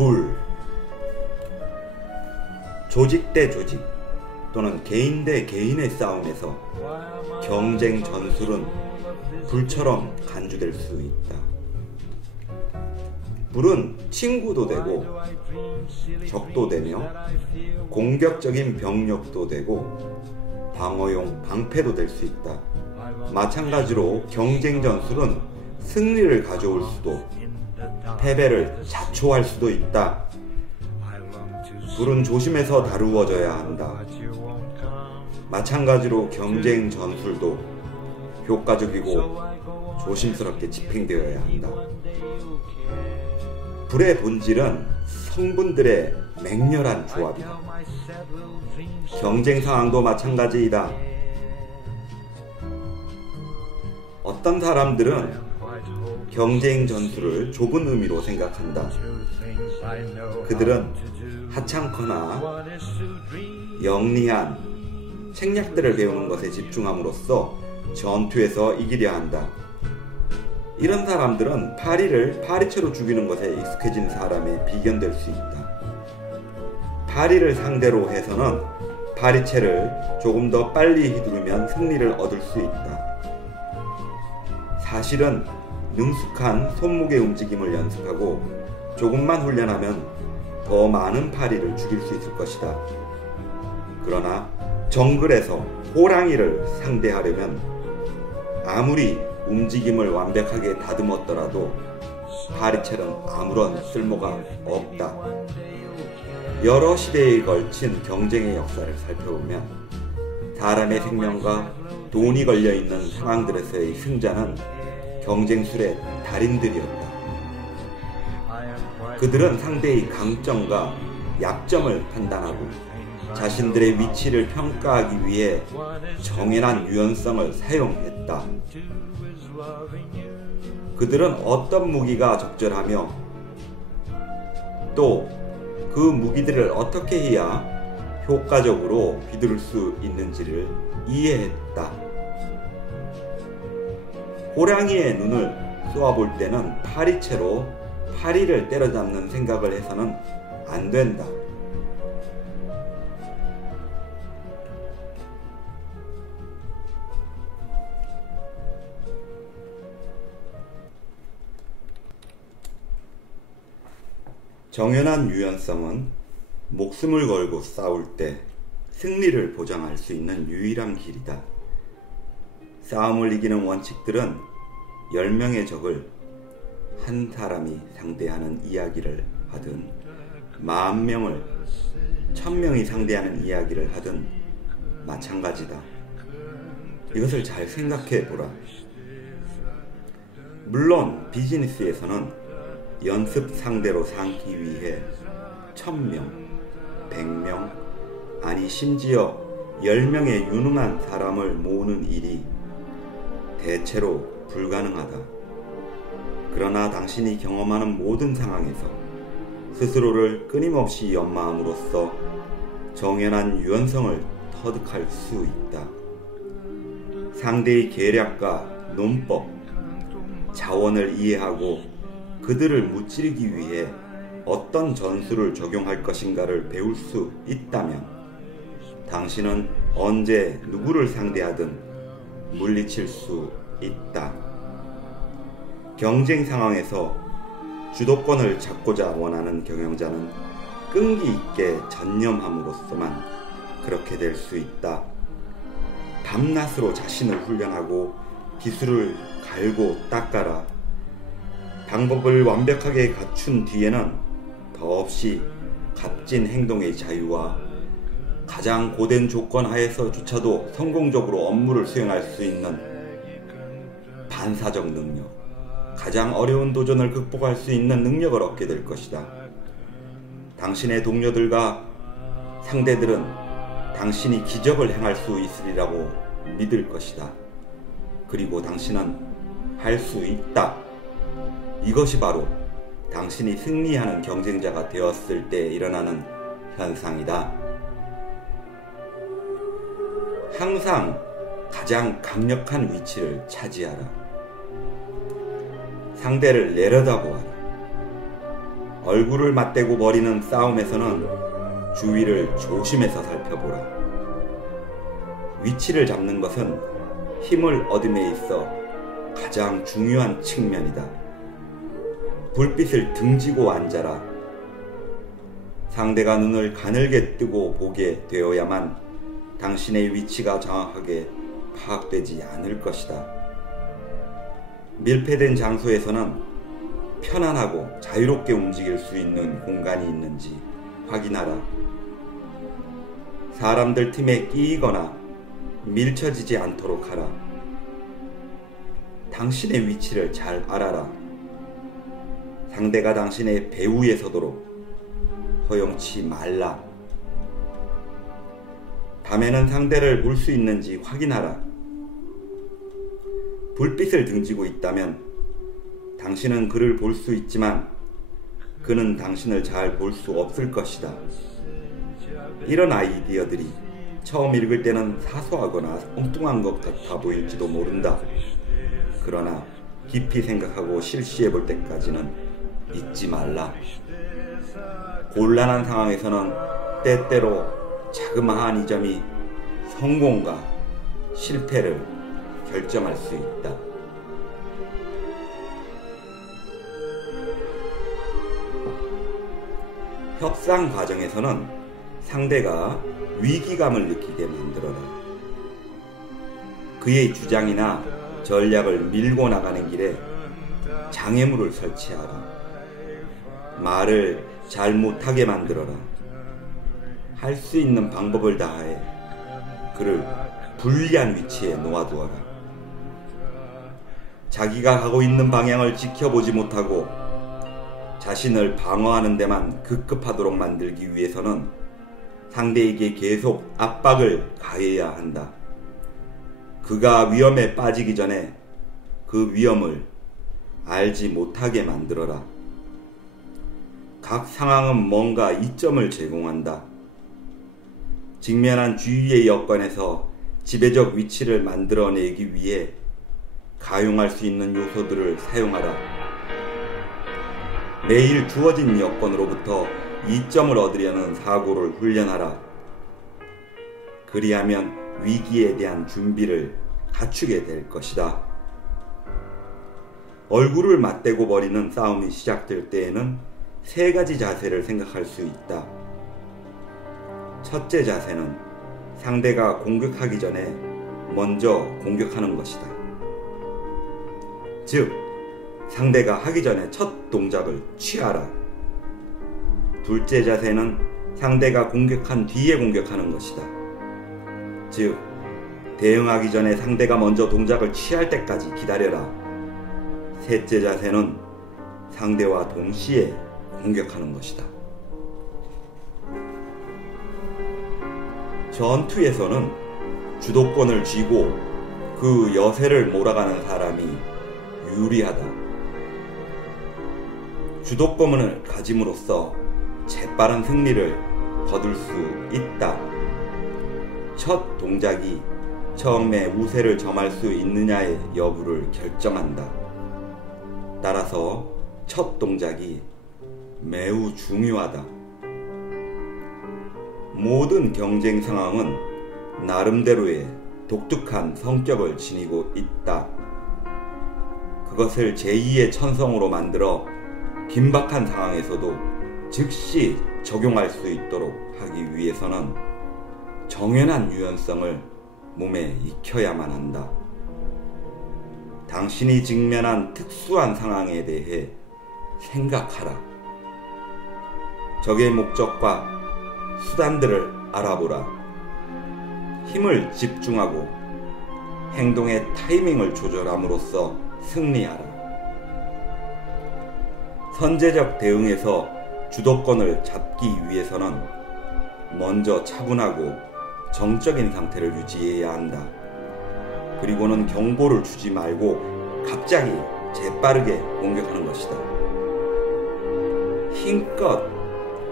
불. 조직 대 조직 또는 개인 대 개인의 싸움에서 경쟁 전술은 불처럼 간주될 수 있다. 불은 친구도 되고 적도 되며 공격적인 병력도 되고 방어용 방패도 될 수 있다. 마찬가지로 경쟁 전술은 승리를 가져올 수도 패배를 자초할 수도 있다. 불은 조심해서 다루어져야 한다. 마찬가지로 경쟁 전술도 효과적이고 조심스럽게 집행되어야 한다. 불의 본질은 성분들의 맹렬한 조합이다. 경쟁 상황도 마찬가지이다. 어떤 사람들은 경쟁 전술을 좁은 의미로 생각한다. 그들은 하찮거나 영리한 책략들을 배우는 것에 집중함으로써 전투에서 이기려 한다. 이런 사람들은 파리를 파리채로 죽이는 것에 익숙해진 사람에 비견될 수 있다. 파리를 상대로 해서는 파리채를 조금 더 빨리 휘두르면 승리를 얻을 수 있다. 사실은 능숙한 손목의 움직임을 연습하고 조금만 훈련하면 더 많은 파리를 죽일 수 있을 것이다. 그러나 정글에서 호랑이를 상대하려면 아무리 움직임을 완벽하게 다듬었더라도 파리채는 아무런 쓸모가 없다. 여러 시대에 걸친 경쟁의 역사를 살펴보면 사람의 생명과 돈이 걸려있는 상황들에서의 승자는 경쟁술의 달인들이었다. 그들은 상대의 강점과 약점을 판단하고 자신들의 위치를 평가하기 위해 정연한 유연성을 사용했다. 그들은 어떤 무기가 적절하며 또 그 무기들을 어떻게 해야 효과적으로 휘두를 수 있는지를 이해했다. 호랑이의 눈을 쏘아볼 때는 파리채로 파리를 때려잡는 생각을 해서는 안 된다. 정연한 유연성은 목숨을 걸고 싸울 때 승리를 보장할 수 있는 유일한 길이다. 싸움을 이기는 원칙들은 10명의 적을 한 사람이 상대하는 이야기를 하든 10,000명을 1,000명이 상대하는 이야기를 하든 마찬가지다. 이것을 잘 생각해 보라. 물론 비즈니스에서는 연습 상대로 삼기 위해 1,000명, 100명, 아니 심지어 10명의 유능한 사람을 모으는 일이 대체로 불가능하다. 그러나 당신이 경험하는 모든 상황에서 스스로를 끊임없이 연마함으로써 정연한 유연성을 터득할 수 있다. 상대의 계략과 논법, 자원을 이해하고 그들을 무찌르기 위해 어떤 전술을 적용할 것인가를 배울 수 있다면 당신은 언제 누구를 상대하든 물리칠 수 있다. 경쟁 상황에서 주도권을 잡고자 원하는 경영자는 끈기 있게 전념함으로써만 그렇게 될 수 있다. 밤낮으로 자신을 훈련하고 기술을 갈고 닦아라. 방법을 완벽하게 갖춘 뒤에는 더없이 값진 행동의 자유와 가장 고된 조건 하에서조차도 성공적으로 업무를 수행할 수 있는 반사적 능력, 가장 어려운 도전을 극복할 수 있는 능력을 얻게 될 것이다. 당신의 동료들과 상대들은 당신이 기적을 행할 수 있으리라고 믿을 것이다. 그리고 당신은 할 수 있다. 이것이 바로 당신이 승리하는 경쟁자가 되었을 때 일어나는 현상이다. 항상 가장 강력한 위치를 차지하라. 상대를 내려다보아라. 얼굴을 맞대고 벌이는 싸움에서는 주위를 조심해서 살펴보라. 위치를 잡는 것은 힘을 얻음에 있어 가장 중요한 측면이다. 불빛을 등지고 앉아라. 상대가 눈을 가늘게 뜨고 보게 되어야만 당신의 위치가 정확하게 파악되지 않을 것이다. 밀폐된 장소에서는 편안하고 자유롭게 움직일 수 있는 공간이 있는지 확인하라. 사람들 틈에 끼이거나 밀쳐지지 않도록 하라. 당신의 위치를 잘 알아라. 상대가 당신의 배후에 서도록 허용치 말라. 밤에는 상대를 볼 수 있는지 확인하라. 불빛을 등지고 있다면 당신은 그를 볼 수 있지만 그는 당신을 잘 볼 수 없을 것이다. 이런 아이디어들이 처음 읽을 때는 사소하거나 엉뚱한 것 같아 보일지도 모른다. 그러나 깊이 생각하고 실시해 볼 때까지는 잊지 말라. 곤란한 상황에서는 때때로 자그마한 이 점이 성공과 실패를 결정할 수 있다. 협상 과정에서는 상대가 위기감을 느끼게 만들어라. 그의 주장이나 전략을 밀고 나가는 길에 장애물을 설치하라. 말을 잘 못하게 만들어라. 할 수 있는 방법을 다해 그를 불리한 위치에 놓아두어라. 자기가 가고 있는 방향을 지켜보지 못하고 자신을 방어하는 데만 급급하도록 만들기 위해서는 상대에게 계속 압박을 가해야 한다. 그가 위험에 빠지기 전에 그 위험을 알지 못하게 만들어라. 각 상황은 뭔가 이점을 제공한다. 직면한 주위의 여건에서 지배적 위치를 만들어내기 위해 가용할 수 있는 요소들을 사용하라. 매일 주어진 여건으로부터 이점을 얻으려는 사고를 훈련하라. 그리하면 위기에 대한 준비를 갖추게 될 것이다. 얼굴을 맞대고 벌이는 싸움이 시작될 때에는 세 가지 자세를 생각할 수 있다. 첫째 자세는 상대가 공격하기 전에 먼저 공격하는 것이다. 즉, 상대가 하기 전에 첫 동작을 취하라. 둘째 자세는 상대가 공격한 뒤에 공격하는 것이다. 즉, 대응하기 전에 상대가 먼저 동작을 취할 때까지 기다려라. 셋째 자세는 상대와 동시에 공격하는 것이다. 전투에서는 주도권을 쥐고 그 여세를 몰아가는 사람이 유리하다. 주도권을 가짐으로써 재빠른 승리를 거둘 수 있다. 첫 동작이 처음에 우세를 점할 수 있느냐의 여부를 결정한다. 따라서 첫 동작이 매우 중요하다. 모든 경쟁 상황은 나름대로의 독특한 성격을 지니고 있다. 그것을 제2의 천성으로 만들어 긴박한 상황에서도 즉시 적용할 수 있도록 하기 위해서는 정연한 유연성을 몸에 익혀야만 한다. 당신이 직면한 특수한 상황에 대해 생각하라. 적의 목적과 수단들을 알아보라. 힘을 집중하고 행동의 타이밍을 조절함으로써 승리하라. 선제적 대응에서 주도권을 잡기 위해서는 먼저 차분하고 정적인 상태를 유지해야 한다. 그리고는 경고를 주지 말고 갑자기 재빠르게 공격하는 것이다. 힘껏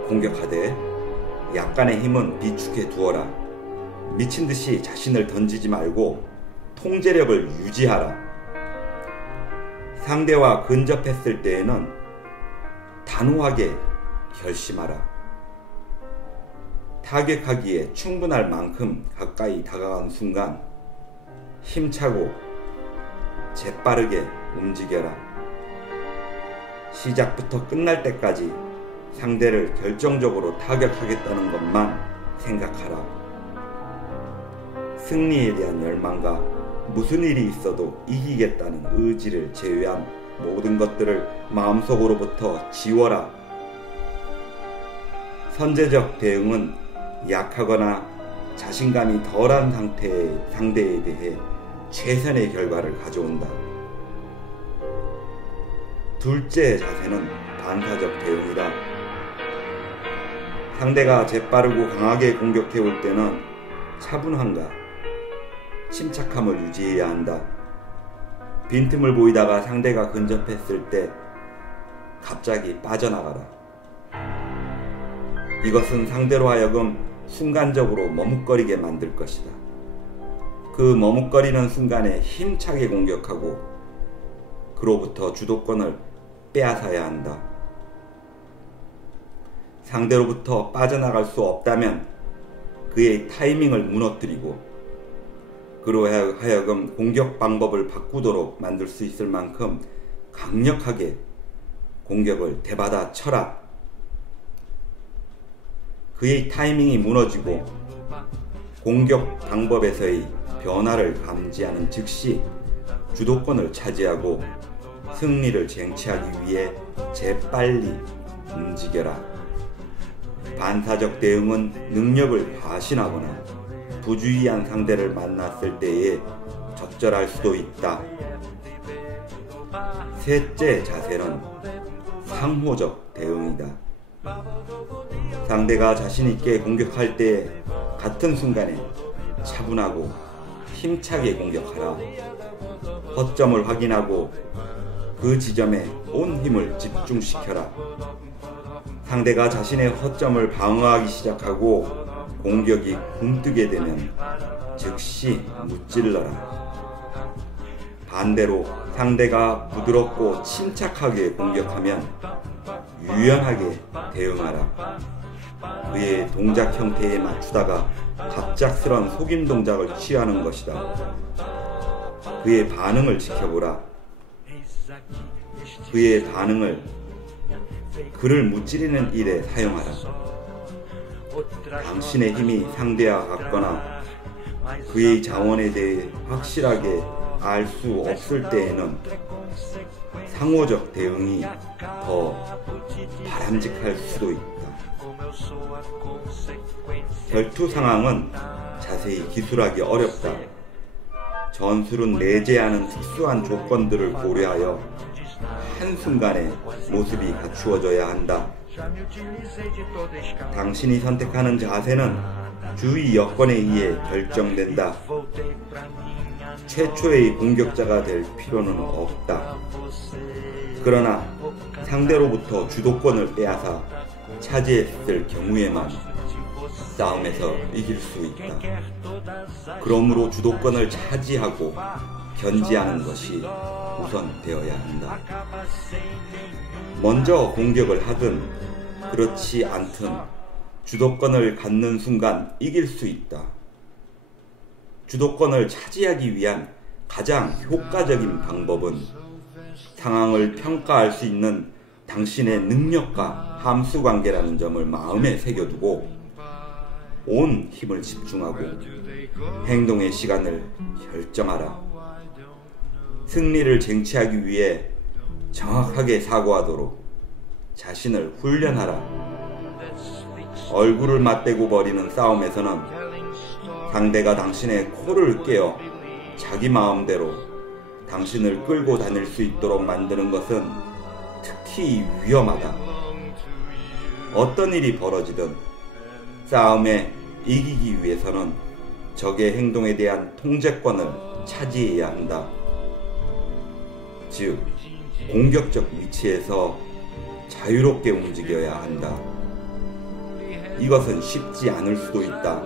공격하되 약간의 힘은 비축해 두어라. 미친듯이 자신을 던지지 말고 통제력을 유지하라. 상대와 근접했을 때에는 단호하게 결심하라. 타격하기에 충분할 만큼 가까이 다가간 순간 힘차고 재빠르게 움직여라. 시작부터 끝날 때까지 상대를 결정적으로 타격하겠다는 것만 생각하라. 승리에 대한 열망과 무슨 일이 있어도 이기겠다는 의지를 제외한 모든 것들을 마음속으로부터 지워라. 선제적 대응은 약하거나 자신감이 덜한 상태의 상대에 대해 최선의 결과를 가져온다. 둘째 자세는 반사적 대응이다. 상대가 재빠르고 강하게 공격해 올 때는 차분함과 침착함을 유지해야 한다. 빈틈을 보이다가 상대가 근접했을 때 갑자기 빠져나가라. 이것은 상대로 하여금 순간적으로 머뭇거리게 만들 것이다. 그 머뭇거리는 순간에 힘차게 공격하고 그로부터 주도권을 빼앗아야 한다. 상대로부터 빠져나갈 수 없다면 그의 타이밍을 무너뜨리고 그로 하여금 공격 방법을 바꾸도록 만들 수 있을 만큼 강력하게 공격을 되받아 쳐라. 그의 타이밍이 무너지고 공격 방법에서의 변화를 감지하는 즉시 주도권을 차지하고 승리를 쟁취하기 위해 재빨리 움직여라. 반사적 대응은 능력을 과신하거나 부주의한 상대를 만났을 때에 적절할 수도 있다. 셋째 자세는 상호적 대응이다. 상대가 자신있게 공격할 때 같은 순간에 차분하고 힘차게 공격하라. 허점을 확인하고 그 지점에 온 힘을 집중시켜라. 상대가 자신의 허점을 방어하기 시작하고 공격이 굼뜨게 되면 즉시 무찔러라. 반대로 상대가 부드럽고 침착하게 공격하면 유연하게 대응하라. 그의 동작 형태에 맞추다가 갑작스런 속임 동작을 취하는 것이다. 그의 반응을 지켜보라. 그의 반응을 그를 무찌르는 일에 사용하라. 당신의 힘이 상대와 같거나 그의 자원에 대해 확실하게 알 수 없을 때에는 상호적 대응이 더 바람직할 수도 있다. 결투 상황은 자세히 기술하기 어렵다. 전술은 내재하는 특수한 조건들을 고려하여 한순간에 모습이 갖추어져야 한다. 당신이 선택하는 자세는 주위 여건에 의해 결정된다. 최초의 공격자가 될 필요는 없다. 그러나 상대로부터 주도권을 빼앗아 차지했을 경우에만 싸움에서 이길 수 있다. 그러므로 주도권을 차지하고 견지하는 것이 우선되어야 한다. 먼저 공격을 하든 그렇지 않든 주도권을 갖는 순간 이길 수 있다. 주도권을 차지하기 위한 가장 효과적인 방법은 상황을 평가할 수 있는 당신의 능력과 함수관계라는 점을 마음에 새겨두고 온 힘을 집중하고 행동의 시간을 결정하라. 승리를 쟁취하기 위해 정확하게 사고하도록 자신을 훈련하라. 얼굴을 맞대고 벌이는 싸움에서는 상대가 당신의 코를 깨어 자기 마음대로 당신을 끌고 다닐 수 있도록 만드는 것은 특히 위험하다. 어떤 일이 벌어지든 싸움에 이기기 위해서는 적의 행동에 대한 통제권을 차지해야 한다. 즉, 공격적 위치에서 자유롭게 움직여야 한다. 이것은 쉽지 않을 수도 있다.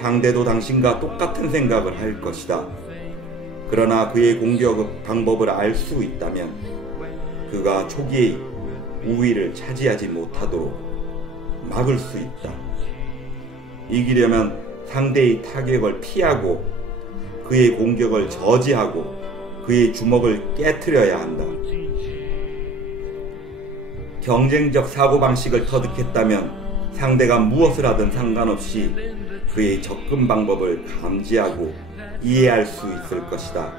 상대도 당신과 똑같은 생각을 할 것이다. 그러나 그의 공격 방법을 알 수 있다면 그가 초기에 우위를 차지하지 못하도록 막을 수 있다. 이기려면 상대의 타격을 피하고 그의 공격을 저지하고 그의 주먹을 깨트려야 한다. 경쟁적 사고방식을 터득했다면 상대가 무엇을 하든 상관없이 그의 접근 방법을 감지하고 이해할 수 있을 것이다.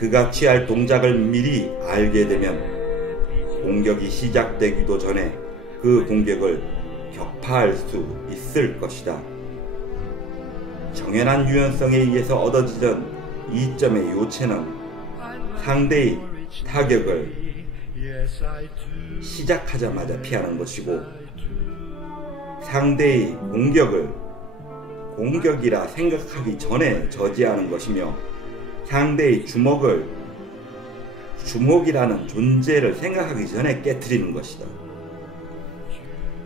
그가 취할 동작을 미리 알게 되면 공격이 시작되기도 전에 그 공격을 격파할 수 있을 것이다. 정연한 유연성에 의해서 얻어지던 이점의 요체는 상대의 타격을 시작하자마자 피하는 것이고, 상대의 공격을 공격이라 생각하기 전에 저지하는 것이며, 상대의 주먹을 주먹이라는 존재를 생각하기 전에 깨트리는 것이다.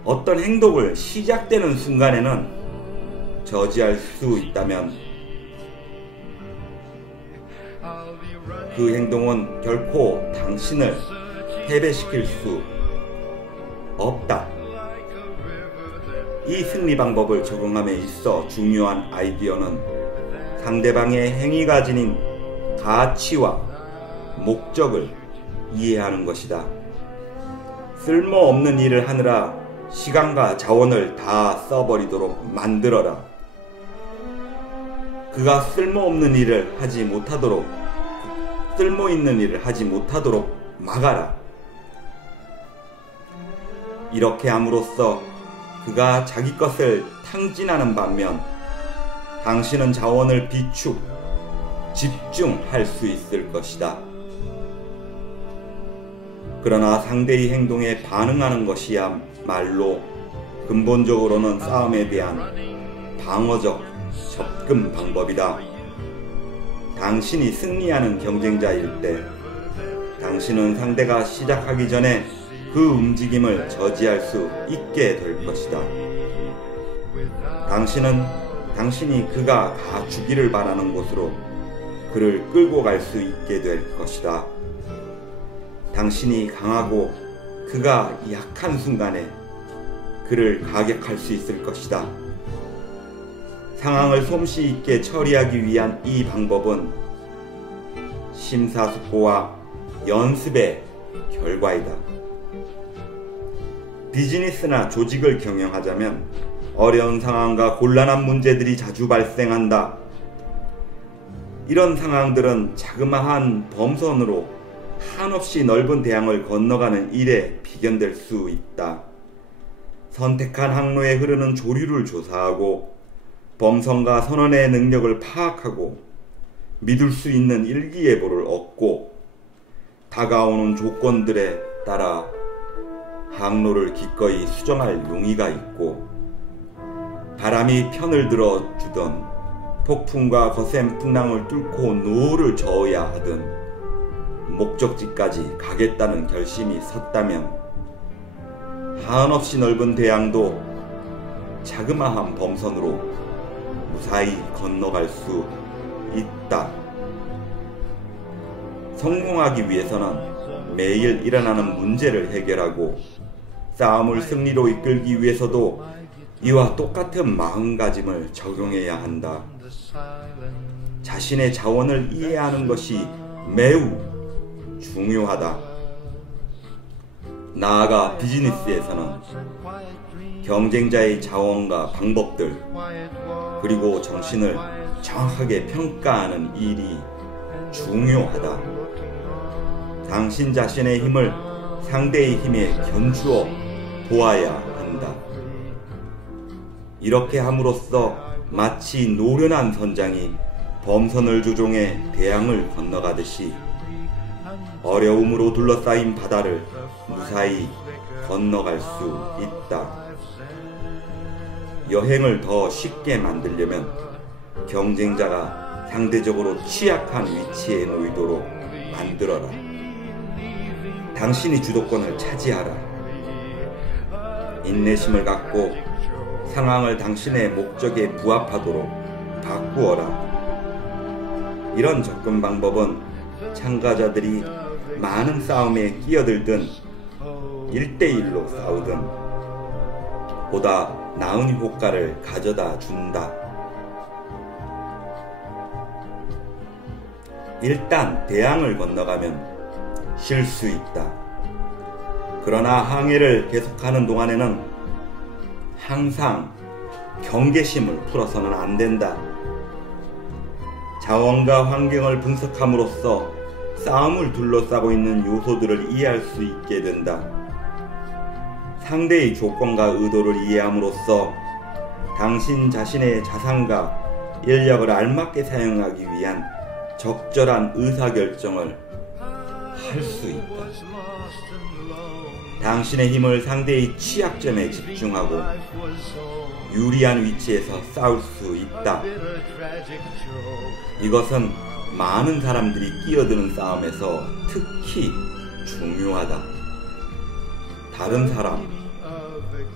어떤 행동을 시작되는 순간에는 저지할 수 있다면 그 행동은 결코 당신을 패배시킬 수 없다. 이 승리 방법을 적용함에 있어 중요한 아이디어는 상대방의 행위가 지닌 가치와 목적을 이해하는 것이다. 쓸모없는 일을 하느라 시간과 자원을 다 써버리도록 만들어라. 그가 쓸모없는 일을 하지 못하도록, 쓸모있는 일을 하지 못하도록 막아라. 이렇게 함으로써 그가 자기 것을 탕진하는 반면 당신은 자원을 비축, 집중할 수 있을 것이다. 그러나 상대의 행동에 반응하는 것이야말로 근본적으로는 싸움에 대한 방어적 접근 방법이다. 당신이 승리하는 경쟁자일 때 당신은 상대가 시작하기 전에 그 움직임을 저지할 수 있게 될 것이다. 당신은 당신이 그가 가주기를 바라는 곳으로 그를 끌고 갈 수 있게 될 것이다. 당신이 강하고 그가 약한 순간에 그를 가격할 수 있을 것이다. 상황을 솜씨 있게 처리하기 위한 이 방법은 심사숙고와 연습의 결과이다. 비즈니스나 조직을 경영하자면 어려운 상황과 곤란한 문제들이 자주 발생한다. 이런 상황들은 자그마한 범선으로 한없이 넓은 대양을 건너가는 일에 비견될 수 있다. 선택한 항로에 흐르는 조류를 조사하고 범선과 선원의 능력을 파악하고 믿을 수 있는 일기예보를 얻고 다가오는 조건들에 따라 항로를 기꺼이 수정할 용의가 있고, 바람이 편을 들어주던 폭풍과 거센 풍랑을 뚫고 노를 저어야 하든 목적지까지 가겠다는 결심이 섰다면 한없이 넓은 대양도 자그마한 범선으로 무사히 건너갈 수 있다. 성공하기 위해서는 매일 일어나는 문제를 해결하고 싸움을 승리로 이끌기 위해서도 이와 똑같은 마음가짐을 적용해야 한다. 자신의 자원을 이해하는 것이 매우 중요하다. 나아가 비즈니스에서는 경쟁자의 자원과 방법들, 그리고 정신을 정확하게 평가하는 일이 중요하다. 당신 자신의 힘을 상대의 힘에 견주어 보아야 한다. 이렇게 함으로써 마치 노련한 선장이 범선을 조종해 대양을 건너가듯이 어려움으로 둘러싸인 바다를 무사히 건너갈 수 있다. 여행을 더 쉽게 만들려면 경쟁자가 상대적으로 취약한 위치에 놓이도록 만들어라. 당신이 주도권을 차지하라. 인내심을 갖고 상황을 당신의 목적에 부합하도록 바꾸어라. 이런 접근 방법은 참가자들이 많은 싸움에 끼어들든 1대1로 싸우든 보다 나은 효과를 가져다 준다. 일단 대양을 건너가면 쉴 수 있다. 그러나 항해를 계속하는 동안에는 항상 경계심을 풀어서는 안 된다. 자원과 환경을 분석함으로써 싸움을 둘러싸고 있는 요소들을 이해할 수 있게 된다. 상대의 조건과 의도를 이해함으로써 당신 자신의 자산과 인력을 알맞게 사용하기 위한 적절한 의사결정을 할 수 있다. 당신의 힘을 상대의 취약점에 집중하고 유리한 위치에서 싸울 수 있다. 이것은 많은 사람들이 끼어드는 싸움에서 특히 중요하다. 다른 사람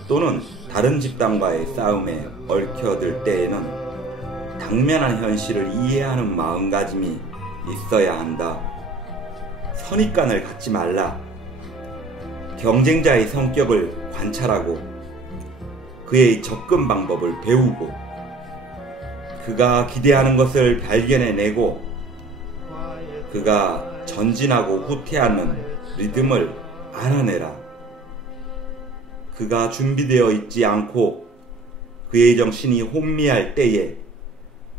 또는 다른 집단과의 싸움에 얽혀들 때에는 당면한 현실을 이해하는 마음가짐이 있어야 한다. 선입관을 갖지 말라. 경쟁자의 성격을 관찰하고 그의 접근 방법을 배우고 그가 기대하는 것을 발견해내고 그가 전진하고 후퇴하는 리듬을 알아내라. 그가 준비되어 있지 않고 그의 정신이 혼미할 때에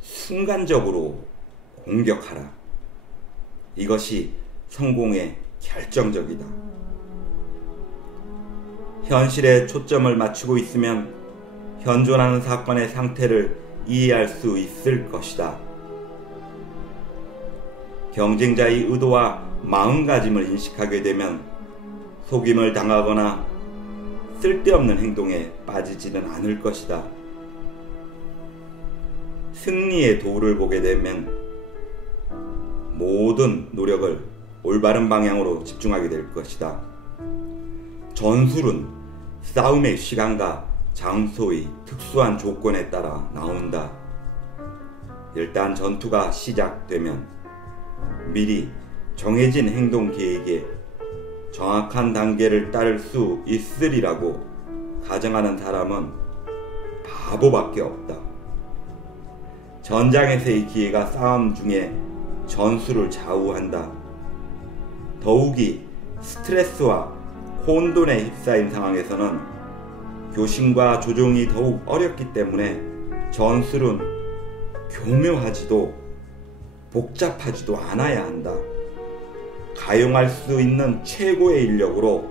순간적으로 공격하라. 이것이 성공의 결정적이다. 현실에 초점을 맞추고 있으면 현존하는 사건의 상태를 이해할 수 있을 것이다. 경쟁자의 의도와 마음가짐을 인식하게 되면 속임을 당하거나 쓸데없는 행동에 빠지지는 않을 것이다. 승리의 도를 보게 되면 모든 노력을 올바른 방향으로 집중하게 될 것이다. 전술은 싸움의 시간과 장소의 특수한 조건에 따라 나온다. 일단 전투가 시작되면 미리 정해진 행동 계획에 정확한 단계를 따를 수 있으리라고 가정하는 사람은 바보밖에 없다. 전장에서의 기회가 싸움 중에 전술을 좌우한다. 더욱이 스트레스와 혼돈에 휩싸인 상황에서는 교신과 조종이 더욱 어렵기 때문에 전술은 교묘하지도 복잡하지도 않아야 한다. 가용할 수 있는 최고의 인력으로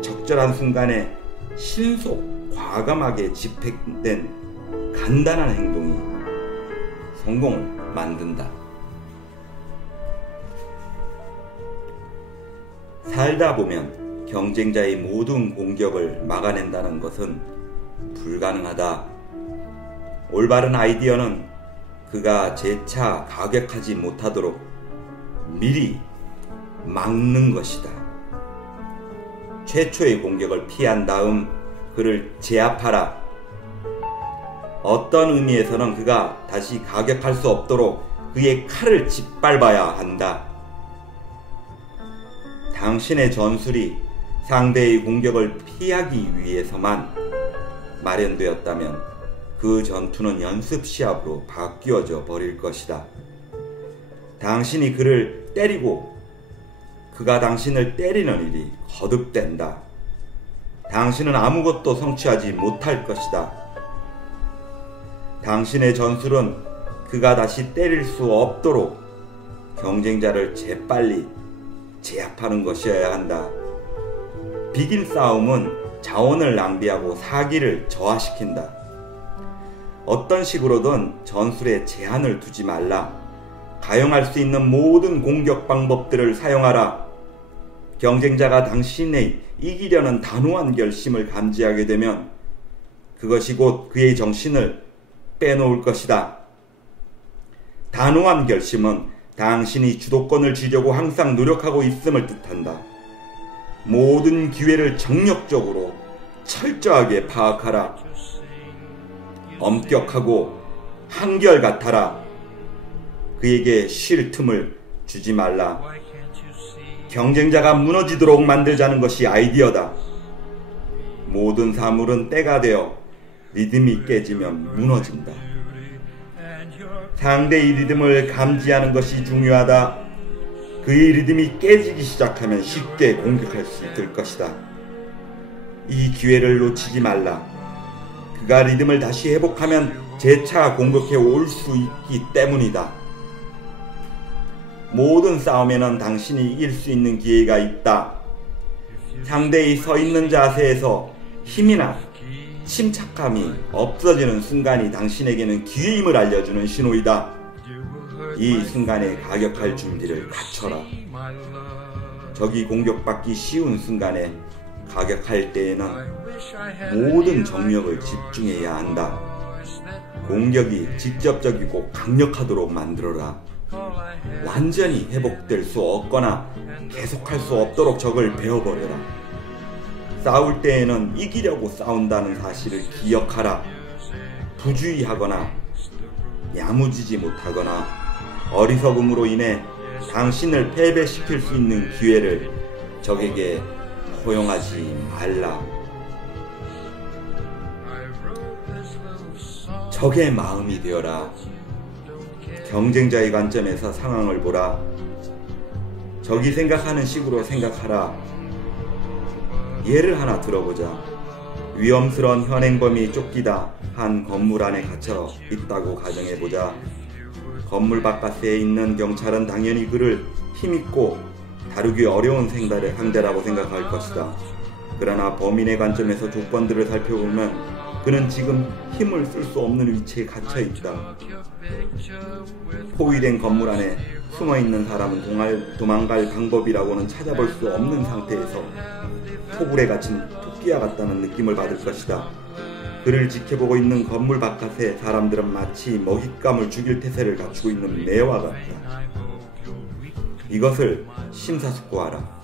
적절한 순간에 신속 과감하게 집행된 간단한 행동이 성공을 만든다. 살다 보면 경쟁자의 모든 공격을 막아낸다는 것은 불가능하다. 올바른 아이디어는 그가 재차 가격하지 못하도록 미리 막는 것이다. 최초의 공격을 피한 다음 그를 제압하라. 어떤 의미에서는 그가 다시 가격할 수 없도록 그의 칼을 짓밟아야 한다. 당신의 전술이 상대의 공격을 피하기 위해서만 마련되었다면 그 전투는 연습 시합으로 바뀌어져 버릴 것이다. 당신이 그를 때리고 그가 당신을 때리는 일이 거듭된다. 당신은 아무것도 성취하지 못할 것이다. 당신의 전술은 그가 다시 때릴 수 없도록 경쟁자를 재빨리 제압하는 것이어야 한다. 비긴 싸움은 자원을 낭비하고 사기를 저하시킨다. 어떤 식으로든 전술에 제한을 두지 말라. 가용할 수 있는 모든 공격 방법들을 사용하라. 경쟁자가 당신의 이기려는 단호한 결심을 감지하게 되면 그것이 곧 그의 정신을 빼놓을 것이다. 단호한 결심은 당신이 주도권을 쥐려고 항상 노력하고 있음을 뜻한다. 모든 기회를 정력적으로 철저하게 파악하라. 엄격하고 한결같아라. 그에게 쉴 틈을 주지 말라. 경쟁자가 무너지도록 만들자는 것이 아이디어다. 모든 사물은 때가 되어 리듬이 깨지면 무너진다. 상대의 리듬을 감지하는 것이 중요하다. 그의 리듬이 깨지기 시작하면 쉽게 공격할 수 있을 것이다. 이 기회를 놓치지 말라. 그가 리듬을 다시 회복하면 재차 공격해 올 수 있기 때문이다. 모든 싸움에는 당신이 이길 수 있는 기회가 있다. 상대의 서 있는 자세에서 힘이나 침착함이 없어지는 순간이 당신에게는 기회임을 알려주는 신호이다. 이 순간에 가격할 준비를 갖춰라. 적이 공격받기 쉬운 순간에 가격할 때에는 모든 정력을 집중해야 한다. 공격이 직접적이고 강력하도록 만들어라. 완전히 회복될 수 없거나 계속할 수 없도록 적을 베어버려라. 싸울 때에는 이기려고 싸운다는 사실을 기억하라. 부주의하거나 야무지지 못하거나 어리석음으로 인해 당신을 패배시킬 수 있는 기회를 적에게 허용하지 말라. 적의 마음이 되어라. 경쟁자의 관점에서 상황을 보라. 적이 생각하는 식으로 생각하라. 예를 하나 들어보자. 위험스러운 현행범이 쫓기다 한 건물 안에 갇혀 있다고 가정해보자. 건물 바깥에 있는 경찰은 당연히 그를 힘있고 다루기 어려운 상대라고 생각할 것이다. 그러나 범인의 관점에서 조건들을 살펴보면 그는 지금 힘을 쓸 수 없는 위치에 갇혀 있다. 포위된 건물 안에 숨어있는 사람은 도망갈 방법이라고는 찾아볼 수 없는 상태에서 토굴에 갇힌 토끼와 같다는 느낌을 받을 것이다. 그를 지켜보고 있는 건물 바깥의 사람들은 마치 먹잇감을 죽일 태세를 갖추고 있는 매와 같다. 이것을 심사숙고하라.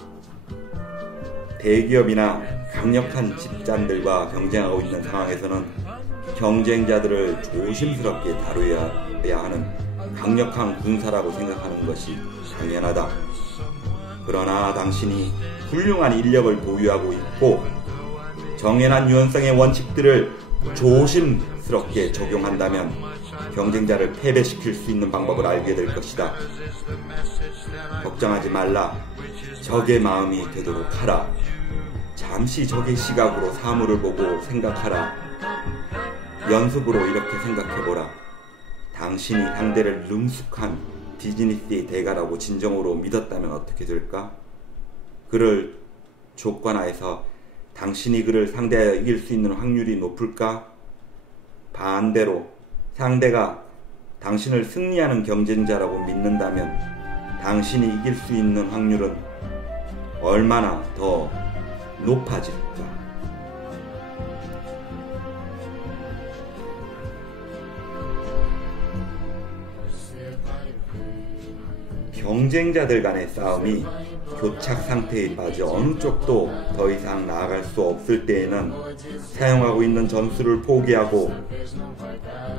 대기업이나 강력한 집단들과 경쟁하고 있는 상황에서는 경쟁자들을 조심스럽게 다루어야 하는 강력한 군사라고 생각하는 것이 당연하다. 그러나 당신이 훌륭한 인력을 보유하고 있고 정연한 유연성의 원칙들을 조심스럽게 적용한다면 경쟁자를 패배시킬 수 있는 방법을 알게 될 것이다. 걱정하지 말라. 적의 마음이 되도록 하라. 잠시 적의 시각으로 사물을 보고 생각하라. 연습으로 이렇게 생각해보라. 당신이 상대를 능숙한 비즈니스의 대가라고 진정으로 믿었다면 어떻게 될까? 그를 조건하에서 당신이 그를 상대하여 이길 수 있는 확률이 높을까? 반대로 상대가 당신을 승리하는 경쟁자라고 믿는다면 당신이 이길 수 있는 확률은 얼마나 더 높아질까? 경쟁자들 간의 싸움이 교착 상태에 빠져 어느 쪽도 더 이상 나아갈 수 없을 때에는 사용하고 있는 전술을 포기하고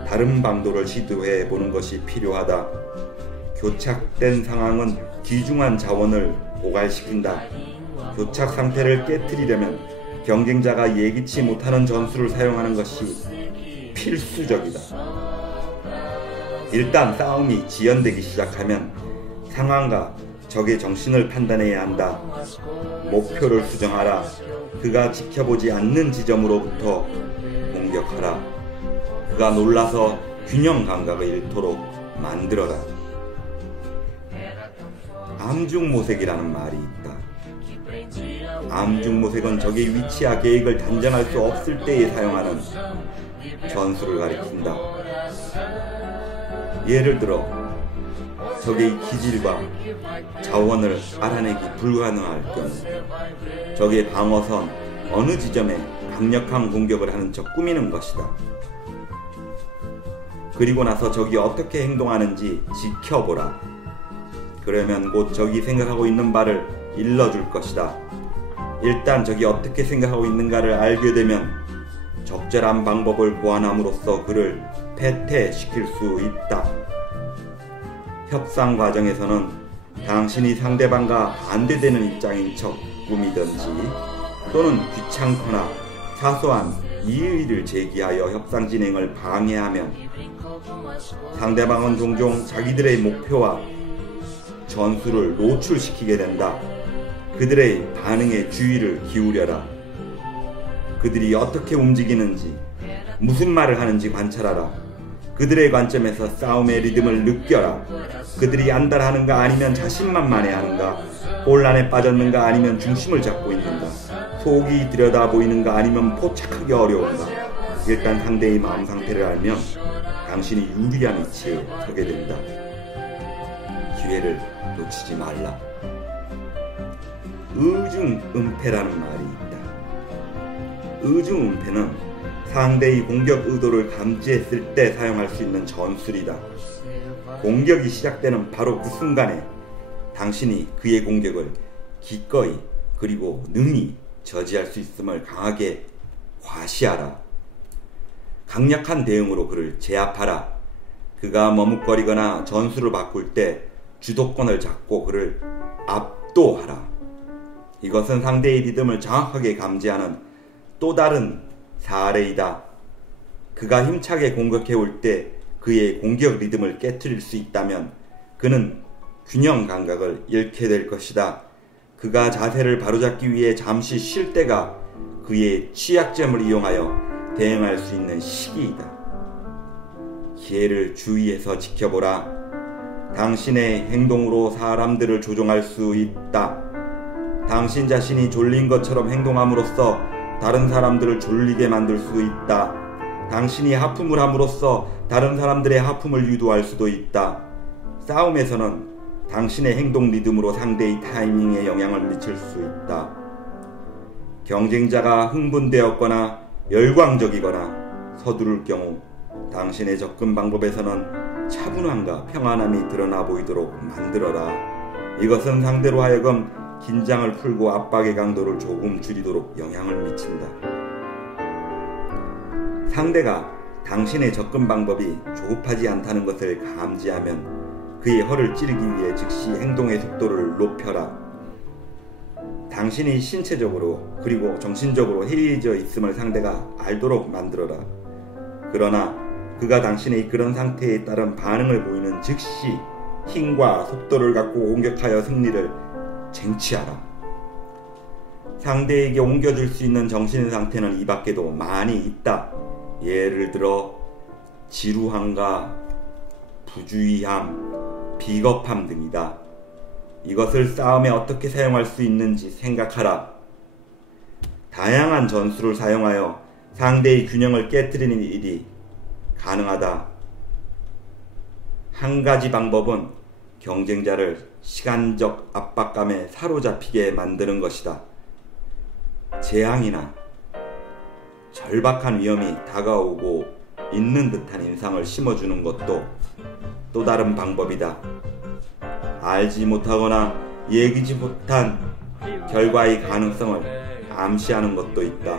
다른 방도를 시도해 보는 것이 필요하다. 교착된 상황은 귀중한 자원을 고갈시킨다. 교착 상태를 깨트리려면 경쟁자가 예기치 못하는 전술을 사용하는 것이 필수적이다. 일단 싸움이 지연되기 시작하면 상황과 적의 정신을 판단해야 한다. 목표를 수정하라. 그가 지켜보지 않는 지점으로부터 공격하라. 그가 놀라서 균형 감각을 잃도록 만들어라. 암중모색이라는 말이 있다. 암중모색은 적의 위치와 계획을 단정할 수 없을 때에 사용하는 전술을 가리킨다. 예를 들어 적의 기질과 자원을 알아내기 불가능할 경우 적의 방어선 어느 지점에 강력한 공격을 하는 척 꾸미는 것이다. 그리고 나서 적이 어떻게 행동하는지 지켜보라. 그러면 곧 적이 생각하고 있는 바를 일러줄 것이다. 일단 적이 어떻게 생각하고 있는가를 알게 되면 적절한 방법을 고안함으로써 그를 패퇴시킬 수 있다. 협상 과정에서는 당신이 상대방과 반대되는 입장인 척 꾸미든지 또는 귀찮거나 사소한 이의를 제기하여 협상 진행을 방해하면 상대방은 종종 자기들의 목표와 전술을 노출시키게 된다. 그들의 반응에 주의를 기울여라. 그들이 어떻게 움직이는지, 무슨 말을 하는지 관찰하라. 그들의 관점에서 싸움의 리듬을 느껴라. 그들이 안달하는가 아니면 자신만만해하는가, 혼란에 빠졌는가 아니면 중심을 잡고 있는가, 속이 들여다 보이는가 아니면 포착하기 어려운가. 일단 상대의 마음 상태를 알면 당신이 유리한 위치에 서게 된다. 기회를 놓치지 말라. 의중은폐라는 말이 있다. 의중은폐는 상대의 공격 의도를 감지했을 때 사용할 수 있는 전술이다. 공격이 시작되는 바로 그 순간에 당신이 그의 공격을 기꺼이 그리고 능히 저지할 수 있음을 강하게 과시하라. 강력한 대응으로 그를 제압하라. 그가 머뭇거리거나 전술을 바꿀 때 주도권을 잡고 그를 압도하라. 이것은 상대의 리듬을 정확하게 감지하는 또 다른 사례이다. 그가 힘차게 공격해올 때 그의 공격 리듬을 깨트릴 수 있다면 그는 균형 감각을 잃게 될 것이다. 그가 자세를 바로잡기 위해 잠시 쉴 때가 그의 취약점을 이용하여 대응할 수 있는 시기이다. 기회를 주의해서 지켜보라. 당신의 행동으로 사람들을 조종할 수 있다. 당신 자신이 졸린 것처럼 행동함으로써 다른 사람들을 졸리게 만들 수 있다. 당신이 하품을 함으로써 다른 사람들의 하품을 유도할 수도 있다. 싸움에서는 당신의 행동 리듬으로 상대의 타이밍에 영향을 미칠 수 있다. 경쟁자가 흥분되었거나 열광적이거나 서두를 경우 당신의 접근 방법에서는 차분함과 평안함이 드러나 보이도록 만들어라. 이것은 상대로 하여금 긴장을 풀고 압박의 강도를 조금 줄이도록 영향을 미친다. 상대가 당신의 접근 방법이 조급하지 않다는 것을 감지하면 그의 허를 찌르기 위해 즉시 행동의 속도를 높여라. 당신이 신체적으로 그리고 정신적으로 해이해져 있음을 상대가 알도록 만들어라. 그러나 그가 당신의 그런 상태에 따른 반응을 보이는 즉시 힘과 속도를 갖고 공격하여 승리를 쟁취하라. 상대에게 옮겨줄 수 있는 정신 상태는 이 밖에도 많이 있다. 예를 들어 지루함과 부주의함, 비겁함 등이다. 이것을 싸움에 어떻게 사용할 수 있는지 생각하라. 다양한 전술을 사용하여 상대의 균형을 깨트리는 일이 가능하다. 한 가지 방법은 경쟁자를 시간적 압박감에 사로잡히게 만드는 것이다. 재앙이나 절박한 위험이 다가오고 있는 듯한 인상을 심어주는 것도 또 다른 방법이다. 알지 못하거나 예기치 못한 결과의 가능성을 암시하는 것도 있다.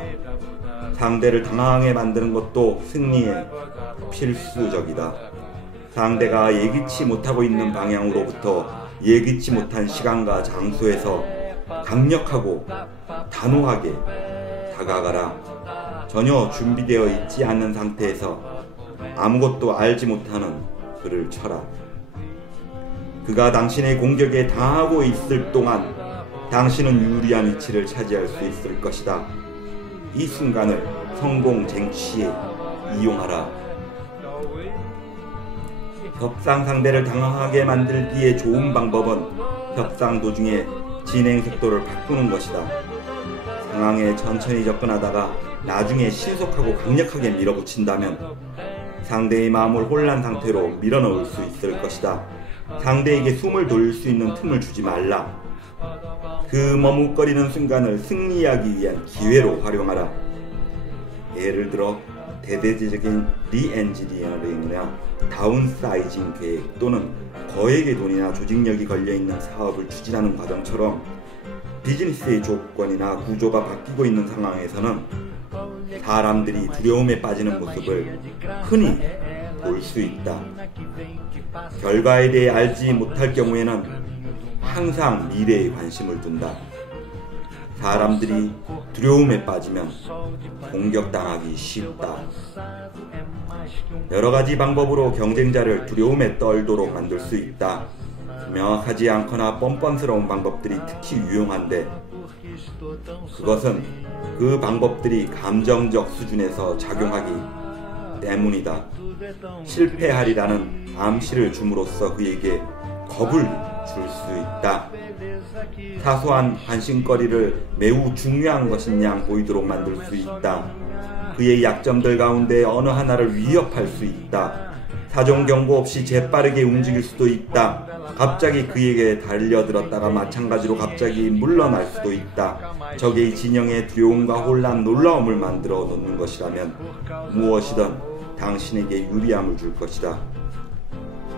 상대를 당황하게 만드는 것도 승리에 필수적이다. 상대가 예기치 못하고 있는 방향으로부터 예기치 못한 시간과 장소에서 강력하고 단호하게 다가가라. 전혀 준비되어 있지 않는 상태에서 아무것도 알지 못하는 그를 쳐라. 그가 당신의 공격에 당하고 있을 동안 당신은 유리한 위치를 차지할 수 있을 것이다. 이 순간을 성공 쟁취에 이용하라. 협상 상대를 당황하게 만들기에 좋은 방법은 협상 도중에 진행 속도를 바꾸는 것이다. 상황에 천천히 접근하다가 나중에 신속하고 강력하게 밀어붙인다면 상대의 마음을 혼란 상태로 밀어넣을 수 있을 것이다. 상대에게 숨을 돌릴 수 있는 틈을 주지 말라. 그 머뭇거리는 순간을 승리하기 위한 기회로 활용하라. 예를 들어 대대적인 리엔지니어링이나 다운사이징 계획 또는 거액의 돈이나 조직력이 걸려있는 사업을 추진하는 과정처럼 비즈니스의 조건이나 구조가 바뀌고 있는 상황에서는 사람들이 두려움에 빠지는 모습을 흔히 볼 수 있다. 결과에 대해 알지 못할 경우에는 항상 미래에 관심을 둔다. 사람들이 두려움에 빠지면 공격당하기 쉽다. 여러 가지 방법으로 경쟁자를 두려움에 떨도록 만들 수 있다. 명확하지 않거나 뻔뻔스러운 방법들이 특히 유용한데, 그것은 그 방법들이 감정적 수준에서 작용하기 때문이다. 실패하리라는 암시를 줌으로써 그에게 겁을 줄 수 있다. 사소한 관심거리를 매우 중요한 것인 양 보이도록 만들 수 있다. 그의 약점들 가운데 어느 하나를 위협할 수 있다. 사정 경고 없이 재빠르게 움직일 수도 있다. 갑자기 그에게 달려들었다가 마찬가지로 갑자기 물러날 수도 있다. 적의 진영에 두려움과 혼란, 놀라움을 만들어 놓는 것이라면 무엇이든 당신에게 유리함을 줄 것이다.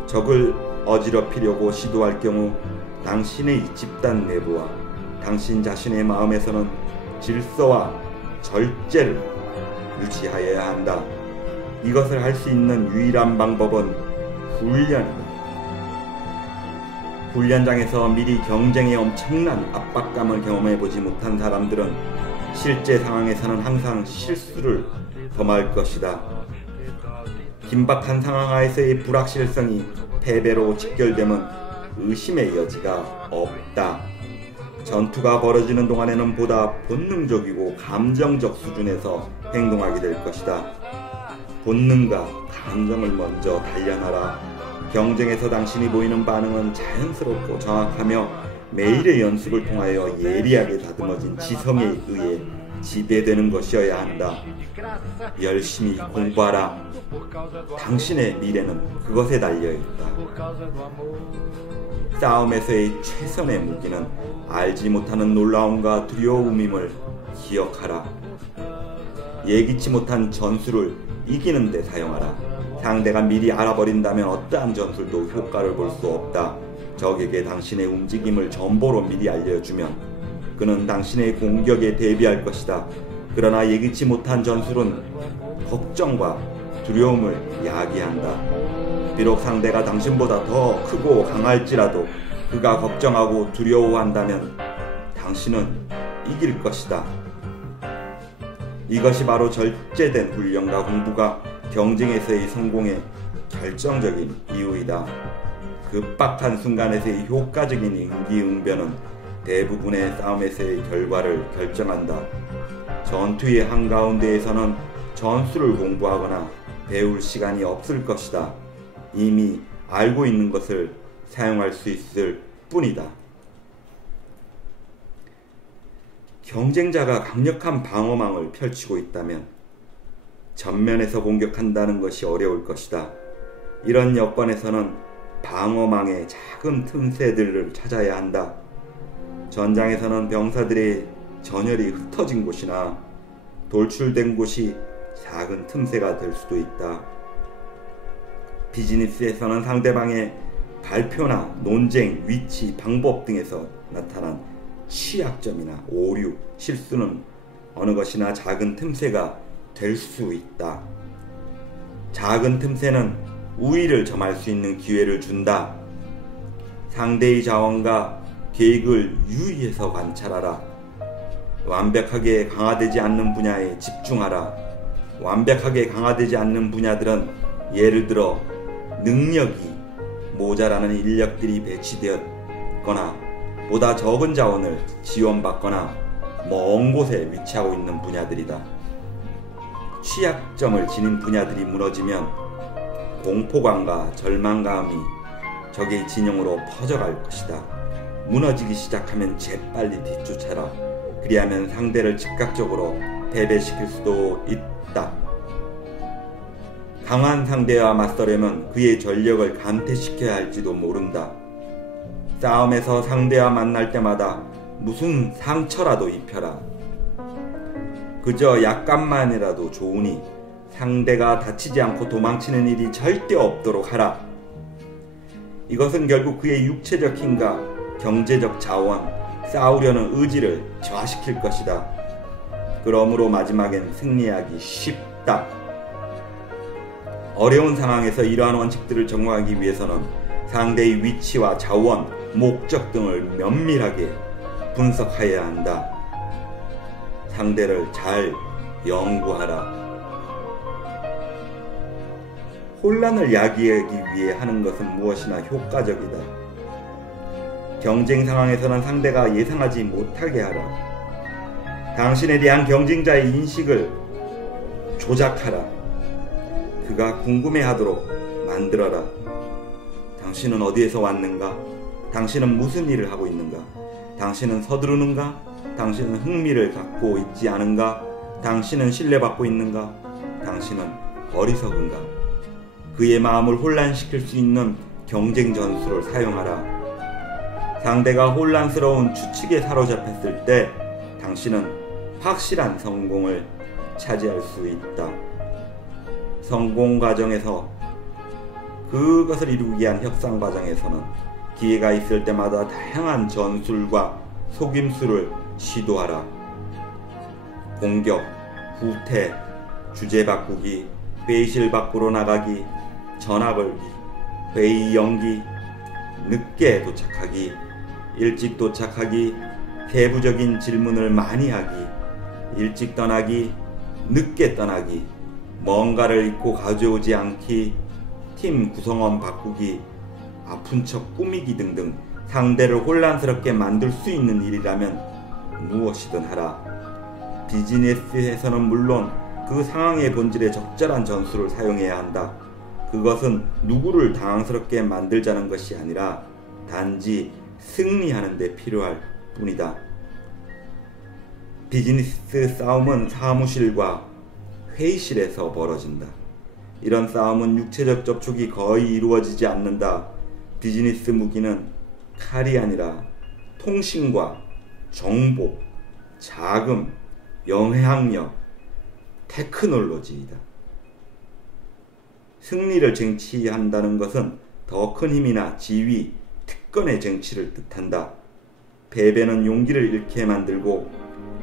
적을 어지럽히려고 시도할 경우 당신의 집단 내부와 당신 자신의 마음에서는 질서와 절제를 유지하여야 한다. 이것을 할 수 있는 유일한 방법은 훈련이다. 훈련장에서 미리 경쟁의 엄청난 압박감을 경험해보지 못한 사람들은 실제 상황에서는 항상 실수를 범할 것이다. 긴박한 상황 하에서의 불확실성이 패배로 직결되면 의심의 여지가 없다. 전투가 벌어지는 동안에는 보다 본능적이고 감정적 수준에서 행동하게 될 것이다. 본능과 감정을 먼저 단련하라. 경쟁에서 당신이 보이는 반응은 자연스럽고 정확하며 매일의 연습을 통하여 예리하게 다듬어진 지성에 의해 지배되는 것이어야 한다. 열심히 공부하라. 당신의 미래는 그것에 달려있다. 싸움에서의 최선의 무기는 알지 못하는 놀라움과 두려움임을 기억하라. 예기치 못한 전술을 이기는 데 사용하라. 상대가 미리 알아버린다면 어떠한 전술도 효과를 볼 수 없다. 적에게 당신의 움직임을 정보로 미리 알려주면 그는 당신의 공격에 대비할 것이다. 그러나 예기치 못한 전술은 걱정과 두려움을 야기한다. 비록 상대가 당신보다 더 크고 강할지라도 그가 걱정하고 두려워한다면 당신은 이길 것이다. 이것이 바로 절제된 훈련과 공부가 경쟁에서의 성공의 결정적인 이유이다. 급박한 순간에서의 효과적인 임기응변은 대부분의 싸움에서의 결과를 결정한다. 전투의 한가운데에서는 전술을 공부하거나 배울 시간이 없을 것이다. 이미 알고 있는 것을 사용할 수 있을 뿐이다. 경쟁자가 강력한 방어망을 펼치고 있다면 전면에서 공격한다는 것이 어려울 것이다. 이런 여건에서는 방어망의 작은 틈새들을 찾아야 한다. 전장에서는 병사들의 전열이 흩어진 곳이나 돌출된 곳이 작은 틈새가 될 수도 있다. 비즈니스에서는 상대방의 발표나 논쟁, 위치, 방법 등에서 나타난 취약점이나 오류, 실수는 어느 것이나 작은 틈새가 될 수 있다. 작은 틈새는 우위를 점할 수 있는 기회를 준다. 상대의 자원과 계획을 유의해서 관찰하라. 완벽하게 강화되지 않는 분야에 집중하라. 완벽하게 강화되지 않는 분야들은 예를 들어 능력이 모자라는 인력들이 배치되었거나 보다 적은 자원을 지원받거나 먼 곳에 위치하고 있는 분야들이다. 취약점을 지닌 분야들이 무너지면 공포감과 절망감이 적의 진영으로 퍼져갈 것이다. 무너지기 시작하면 재빨리 뒤쫓아라. 그리하면 상대를 즉각적으로 패배시킬 수도 있다. 강한 상대와 맞서려면 그의 전력을 감퇴시켜야 할지도 모른다. 싸움에서 상대와 만날 때마다 무슨 상처라도 입혀라. 그저 약간만이라도 좋으니 상대가 다치지 않고 도망치는 일이 절대 없도록 하라. 이것은 결국 그의 육체적 힘과 경제적 자원, 싸우려는 의지를 저하시킬 것이다. 그러므로 마지막엔 승리하기 쉽다. 어려운 상황에서 이러한 원칙들을 적용하기 위해서는 상대의 위치와 자원, 목적 등을 면밀하게 분석하여야 한다. 상대를 잘 연구하라. 혼란을 야기하기 위해 하는 것은 무엇이나 효과적이다. 경쟁 상황에서는 상대가 예상하지 못하게 하라. 당신에 대한 경쟁자의 인식을 조작하라. 그가 궁금해하도록 만들어라. 당신은 어디에서 왔는가? 당신은 무슨 일을 하고 있는가? 당신은 서두르는가? 당신은 흥미를 갖고 있지 않은가? 당신은 신뢰받고 있는가? 당신은 어리석은가? 그의 마음을 혼란시킬 수 있는 경쟁 전술을 사용하라. 상대가 혼란스러운 추측에 사로잡혔을 때 당신은 확실한 성공을 차지할 수 있다. 성공 과정에서 그것을 이루기 위한 협상 과정에서는 기회가 있을 때마다 다양한 전술과 속임수를 시도하라. 공격, 후퇴, 주제 바꾸기, 회의실 밖으로 나가기, 전화 걸기, 회의 연기, 늦게 도착하기, 일찍 도착하기, 세부적인 질문을 많이 하기, 일찍 떠나기, 늦게 떠나기, 뭔가를 잊고 가져오지 않기, 팀 구성원 바꾸기, 아픈 척 꾸미기 등등 상대를 혼란스럽게 만들 수 있는 일이라면 무엇이든 하라. 비즈니스에서는 물론 그 상황의 본질에 적절한 전술을 사용해야 한다. 그것은 누구를 당황스럽게 만들자는 것이 아니라 단지 승리하는 데 필요할 뿐이다. 비즈니스 싸움은 사무실과 회의실에서 벌어진다. 이런 싸움은 육체적 접촉이 거의 이루어지지 않는다. 비즈니스 무기는 칼이 아니라 통신과 정보, 자금, 영향력, 테크놀로지이다. 승리를 쟁취한다는 것은 더 큰 힘이나 지위, 특권의 쟁취를 뜻한다. 패배는 용기를 잃게 만들고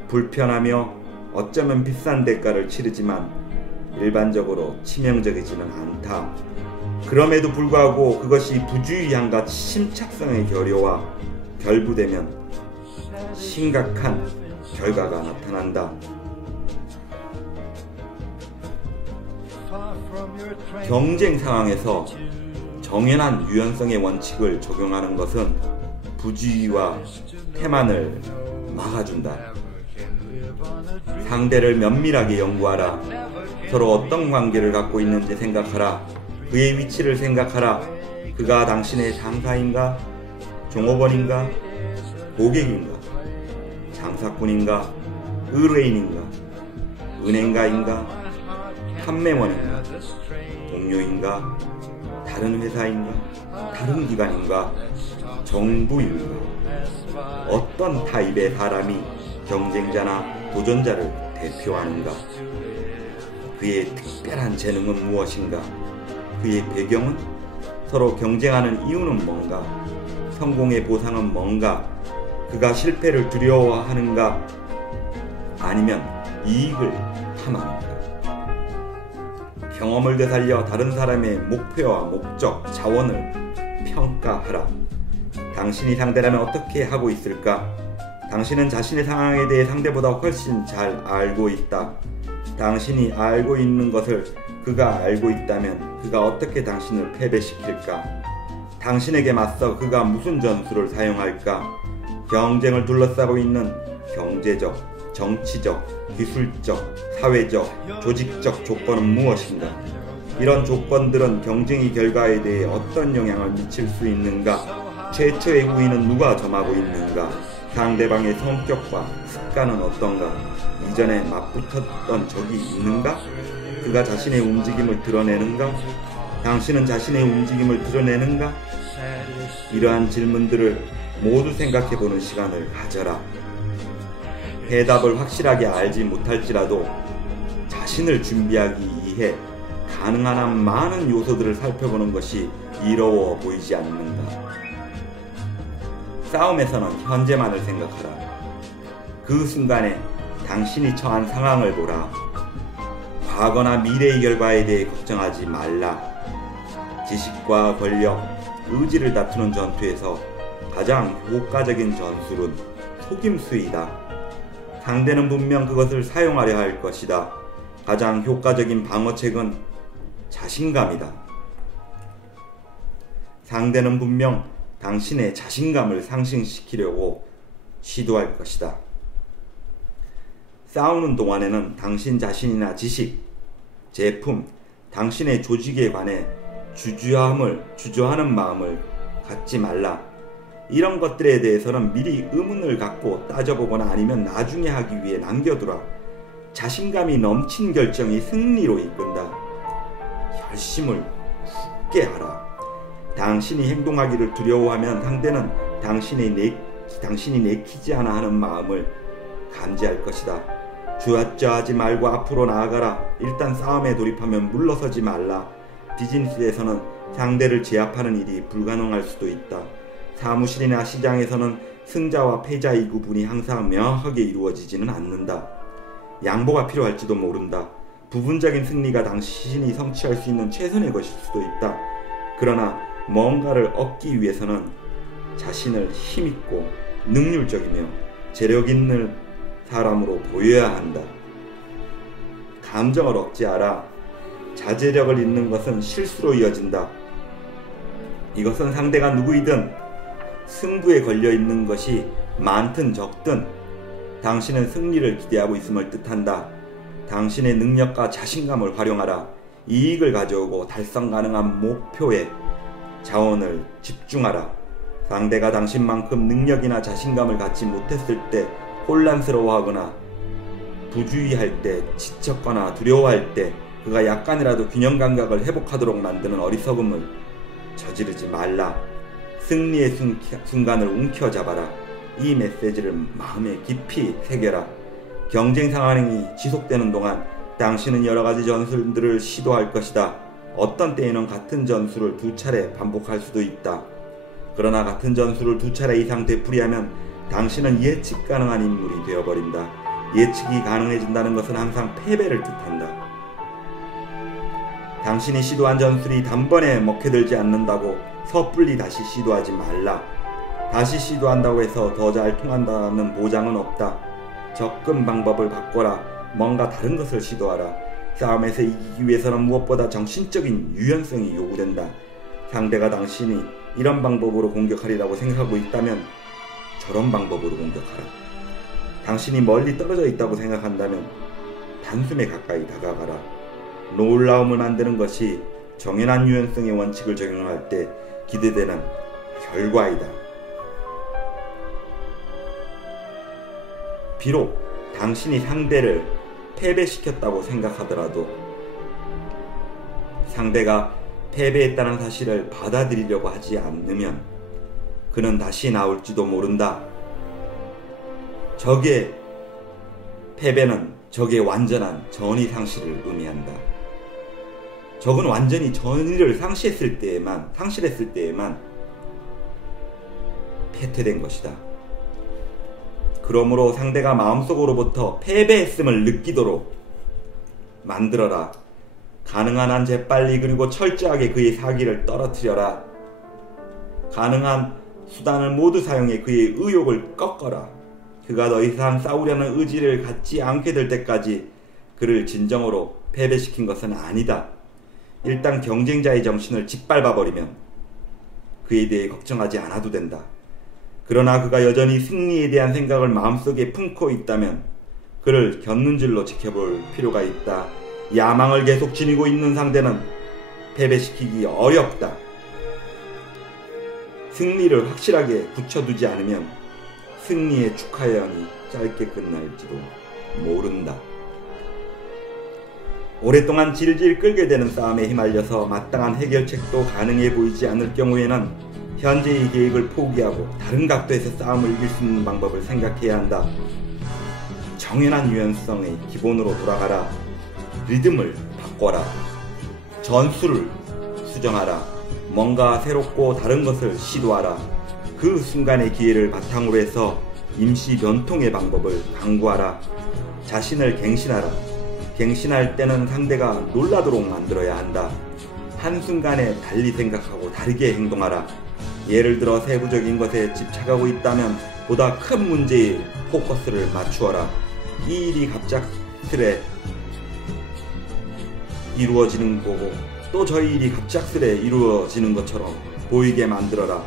불편하며 어쩌면 비싼 대가를 치르지만 일반적으로 치명적이지는 않다. 그럼에도 불구하고 그것이 부주의함과 침착성의 결여와 결부되면 심각한 결과가 나타난다. 경쟁 상황에서 정연한 유연성의 원칙을 적용하는 것은 부주의와 태만을 막아준다. 상대를 면밀하게 연구하라. 서로 어떤 관계를 갖고 있는지 생각하라. 그의 위치를 생각하라. 그가 당신의 상사인가? 종업원인가? 고객인가? 장사꾼인가? 의뢰인인가? 은행가인가? 판매원인가? 동료인가? 다른 회사인가? 다른 기관인가? 정부인가? 어떤 타입의 사람이 경쟁자나 도전자를 대표하는가? 그의 특별한 재능은 무엇인가? 그의 배경은? 서로 경쟁하는 이유는 뭔가? 성공의 보상은 뭔가? 그가 실패를 두려워하는가? 아니면 이익을 탐하는가? 경험을 되살려 다른 사람의 목표와 목적, 자원을 평가하라. 당신이 상대라면 어떻게 하고 있을까? 당신은 자신의 상황에 대해 상대보다 훨씬 잘 알고 있다. 당신이 알고 있는 것을 그가 알고 있다면 그가 어떻게 당신을 패배시킬까? 당신에게 맞서 그가 무슨 전술을 사용할까? 경쟁을 둘러싸고 있는 경제적, 정치적, 기술적, 사회적, 조직적 조건은 무엇인가? 이런 조건들은 경쟁의 결과에 대해 어떤 영향을 미칠 수 있는가? 최초의 우위는 누가 점하고 있는가? 상대방의 성격과 습관은 어떤가? 이전에 맞붙었던 적이 있는가? 그가 자신의 움직임을 드러내는가? 당신은 자신의 움직임을 드러내는가? 이러한 질문들을 모두 생각해보는 시간을 가져라. 해답을 확실하게 알지 못할지라도 자신을 준비하기 위해 가능한 한 많은 요소들을 살펴보는 것이 이로워 보이지 않는가? 싸움에서는 현재만을 생각하라. 그 순간에 당신이 처한 상황을 보라. 과거나 미래의 결과에 대해 걱정하지 말라. 지식과 권력, 의지를 다투는 전투에서 가장 효과적인 전술은 속임수이다. 상대는 분명 그것을 사용하려 할 것이다. 가장 효과적인 방어책은 자신감이다. 상대는 분명 당신의 자신감을 상승시키려고 시도할 것이다. 싸우는 동안에는 당신 자신이나 지식, 제품, 당신의 조직에 관해 주저하는 마음을 갖지 말라. 이런 것들에 대해서는 미리 의문을 갖고 따져보거나 아니면 나중에 하기 위해 남겨두라. 자신감이 넘친 결정이 승리로 이끈다. 결심을 굳게 하라. 당신이 행동하기를 두려워하면 상대는 당신이 내키지 않아 하는 마음을 감지할 것이다. 주저하지 말고 앞으로 나아가라. 일단 싸움에 돌입하면 물러서지 말라. 비즈니스에서는 상대를 제압하는 일이 불가능할 수도 있다. 사무실이나 시장에서는 승자와 패자의 구분이 항상 명확하게 이루어지지는 않는다. 양보가 필요할지도 모른다. 부분적인 승리가 당신이 성취할 수 있는 최선의 것일 수도 있다. 그러나 뭔가를 얻기 위해서는 자신을 힘있고 능률적이며 재력 있는 사람으로 보여야 한다. 감정을 억제하라. 자제력을 잃는 것은 실수로 이어진다. 이것은 상대가 누구이든 승부에 걸려있는 것이 많든 적든 당신은 승리를 기대하고 있음을 뜻한다. 당신의 능력과 자신감을 활용하라. 이익을 가져오고 달성 가능한 목표에 자원을 집중하라. 상대가 당신만큼 능력이나 자신감을 갖지 못했을 때, 혼란스러워하거나 부주의할 때, 지쳤거나 두려워할 때 그가 약간이라도 균형 감각을 회복하도록 만드는 어리석음을 저지르지 말라. 승리의 순간을 움켜잡아라. 이 메시지를 마음에 깊이 새겨라. 경쟁 상황이 지속되는 동안 당신은 여러가지 전술들을 시도할 것이다. 어떤 때에는 같은 전술을 2차례 반복할 수도 있다. 그러나 같은 전술을 2차례 이상 되풀이하면 당신은 예측 가능한 인물이 되어버린다. 예측이 가능해진다는 것은 항상 패배를 뜻한다. 당신이 시도한 전술이 단번에 먹혀들지 않는다고 섣불리 다시 시도하지 말라. 다시 시도한다고 해서 더 잘 통한다는 보장은 없다. 접근 방법을 바꿔라. 뭔가 다른 것을 시도하라. 싸움에서 이기기 위해서는 무엇보다 정신적인 유연성이 요구된다. 상대가 당신이 이런 방법으로 공격하리라고 생각하고 있다면 저런 방법으로 공격하라. 당신이 멀리 떨어져 있다고 생각한다면 단숨에 가까이 다가가라. 놀라움을 만드는 것이 정연한 유연성의 원칙을 적용할 때 기대되는 결과이다. 비록 당신이 상대를 패배시켰다고 생각하더라도 상대가 패배했다는 사실을 받아들이려고 하지 않으면 그는 다시 나올지도 모른다. 적의 패배는 적의 완전한 전의 상실을 의미한다. 적은 완전히 전의를 상실했을 때에만 패퇴된 것이다. 그러므로 상대가 마음속으로부터 패배했음을 느끼도록 만들어라. 가능한 한 재빨리 그리고 철저하게 그의 사기를 떨어뜨려라. 가능한 수단을 모두 사용해 그의 의욕을 꺾어라. 그가 더 이상 싸우려는 의지를 갖지 않게 될 때까지 그를 진정으로 패배시킨 것은 아니다. 일단 경쟁자의 정신을 짓밟아버리면 그에 대해 걱정하지 않아도 된다. 그러나 그가 여전히 승리에 대한 생각을 마음속에 품고 있다면 그를 곁눈질로 지켜볼 필요가 있다. 야망을 계속 지니고 있는 상대는 패배시키기 어렵다. 승리를 확실하게 붙여두지 않으면 승리의 축하여행이 짧게 끝날지도 모른다. 오랫동안 질질 끌게 되는 싸움에 휘말려서 마땅한 해결책도 가능해 보이지 않을 경우에는 현재의 계획을 포기하고 다른 각도에서 싸움을 이길 수 있는 방법을 생각해야 한다. 정연한 유연성의 기본으로 돌아가라. 리듬을 바꿔라. 전술을 수정하라. 뭔가 새롭고 다른 것을 시도하라. 그 순간의 기회를 바탕으로 해서 임시 변통의 방법을 강구하라. 자신을 갱신하라. 갱신할 때는 상대가 놀라도록 만들어야 한다. 한순간에 달리 생각하고 다르게 행동하라. 예를 들어 세부적인 것에 집착하고 있다면 보다 큰 문제에 포커스를 맞추어라. 이 일이 갑작스레 이루어지는 거고 또 저 일이 갑작스레 이루어지는 것처럼 보이게 만들어라.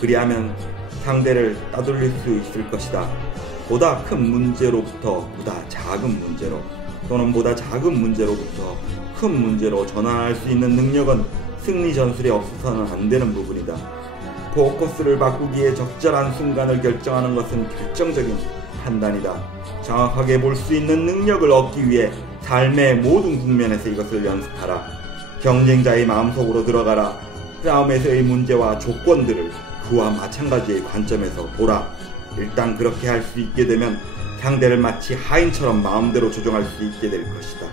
그리하면 상대를 따돌릴 수 있을 것이다. 보다 큰 문제로부터 보다 작은 문제로 또는 보다 작은 문제로부터 큰 문제로 전환할 수 있는 능력은 승리 전술에 없어서는 안 되는 부분이다. 포커스를 바꾸기에 적절한 순간을 결정하는 것은 결정적인 판단이다. 정확하게 볼 수 있는 능력을 얻기 위해 삶의 모든 국면에서 이것을 연습하라. 경쟁자의 마음속으로 들어가라. 싸움에서의 문제와 조건들을 그와 마찬가지의 관점에서 보라. 일단 그렇게 할 수 있게 되면 상대를 마치 하인처럼 마음대로 조종할 수 있게 될 것이다.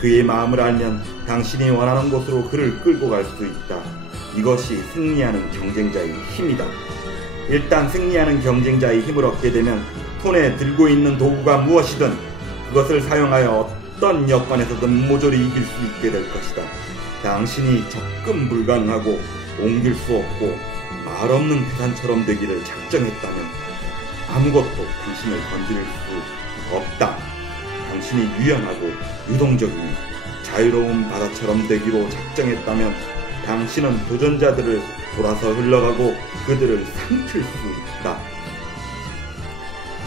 그의 마음을 알면 당신이 원하는 곳으로 그를 끌고 갈 수 있다. 이것이 승리하는 경쟁자의 힘이다. 일단 승리하는 경쟁자의 힘을 얻게 되면 손에 들고 있는 도구가 무엇이든 그것을 사용하여 어떤 여건에서든 모조리 이길 수 있게 될 것이다. 당신이 접근 불가능하고 옮길 수 없고 말없는 태산처럼 되기를 작정했다면 아무것도 당신을 건드릴 수 없다. 당신이 유연하고 유동적이며 자유로운 바다처럼 되기로 작정했다면 당신은 도전자들을 돌아서 흘러가고 그들을 삼킬 수 있다.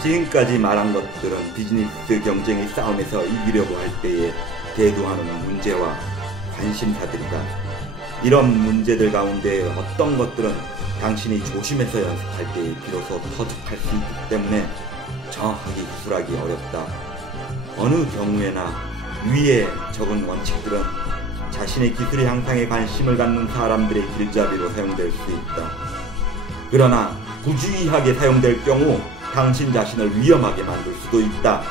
지금까지 말한 것들은 비즈니스 경쟁의 싸움에서 이기려고 할 때에 대두하는 문제와 관심사들이다. 이런 문제들 가운데 어떤 것들은 당신이 조심해서 연습할 때에 비로소 터득할 수 있기 때문에 정확하게 기술하기 어렵다. 어느 경우에나 위에 적은 원칙들은 자신의 기술의 향상에 관심을 갖는 사람들의 길잡이로 사용될 수 있다. 그러나 부주의하게 사용될 경우 당신 자신을 위험하게 만들 수도 있다.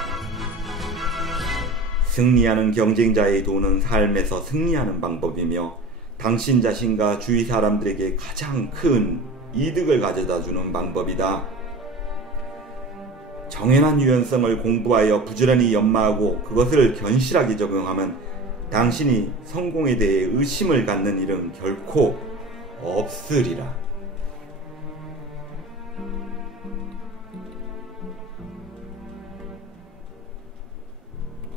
승리하는 경쟁자의 도는 삶에서 승리하는 방법이며 당신 자신과 주위 사람들에게 가장 큰 이득을 가져다주는 방법이다. 정연한 유연성을 공부하여 부지런히 연마하고 그것을 견실하게 적용하면 당신이 성공에 대해 의심을 갖는 일은 결코 없으리라.